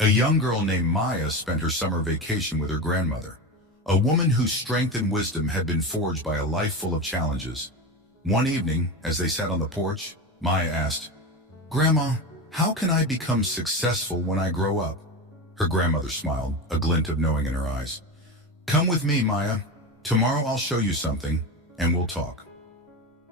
A young girl named Maya spent her summer vacation with her grandmother, a woman whose strength and wisdom had been forged by a life full of challenges. One evening, as they sat on the porch, Maya asked, "Grandma, how can I become successful when I grow up?" Her grandmother smiled, a glint of knowing in her eyes. "Come with me, Maya. Tomorrow I'll show you something, and we'll talk."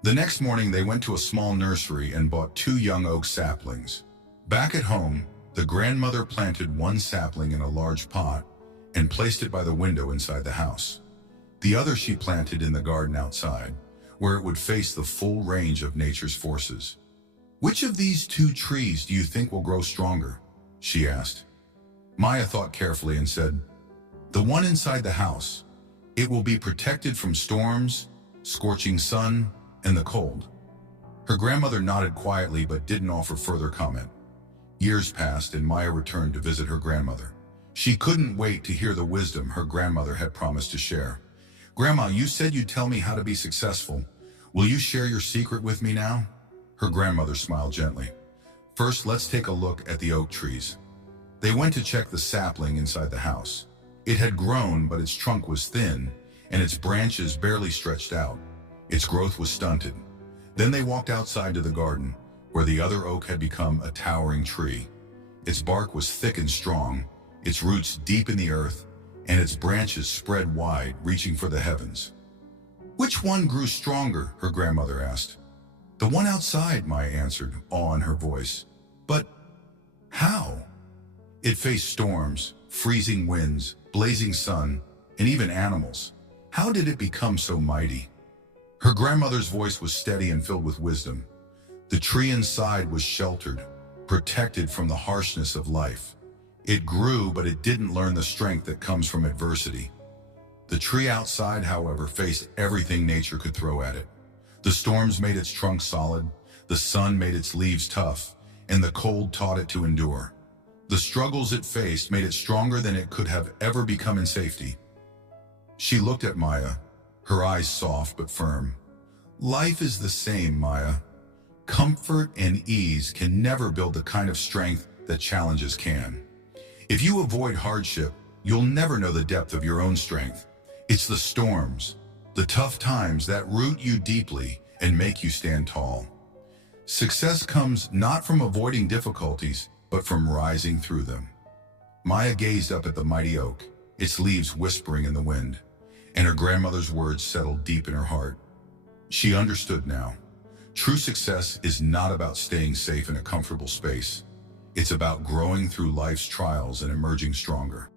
The next morning they went to a small nursery and bought 2 young oak saplings. Back at home, the grandmother planted one sapling in a large pot and placed it by the window inside the house. The other she planted in the garden outside, where it would face the full range of nature's forces. "Which of these 2 trees do you think will grow stronger?" she asked. Maya thought carefully and said, "The one inside the house. It will be protected from storms, scorching sun, and the cold." Her grandmother nodded quietly but didn't offer further comment. Years passed and Maya returned to visit her grandmother. She couldn't wait to hear the wisdom her grandmother had promised to share. "Grandma, you said you'd tell me how to be successful. Will you share your secret with me now?" Her grandmother smiled gently. "First, let's take a look at the oak trees." They went to check the sapling inside the house. It had grown, but its trunk was thin, and its branches barely stretched out. Its growth was stunted. Then they walked outside to the garden, where the other oak had become a towering tree. Its bark was thick and strong, its roots deep in the earth, and its branches spread wide, reaching for the heavens. "Which one grew stronger?" her grandmother asked. "The one outside," Maya answered, awe in her voice. "But how?" "It faced storms, freezing winds, blazing sun, and even animals. How did it become so mighty?" Her grandmother's voice was steady and filled with wisdom. "The tree inside was sheltered, protected from the harshness of life. It grew, but it didn't learn the strength that comes from adversity. The tree outside, however, faced everything nature could throw at it. The storms made its trunk solid, the sun made its leaves tough, and the cold taught it to endure. The struggles it faced made it stronger than it could have ever become in safety." She looked at Maya, her eyes soft but firm. "Life is the same, Maya. Comfort and ease can never build the kind of strength that challenges can. If you avoid hardship, you'll never know the depth of your own strength. It's the storms, the tough times that root you deeply and make you stand tall. Success comes not from avoiding difficulties, but from rising through them." Maya gazed up at the mighty oak, its leaves whispering in the wind, and her grandmother's words settled deep in her heart. She understood now. True success is not about staying safe in a comfortable space. It's about growing through life's trials and emerging stronger.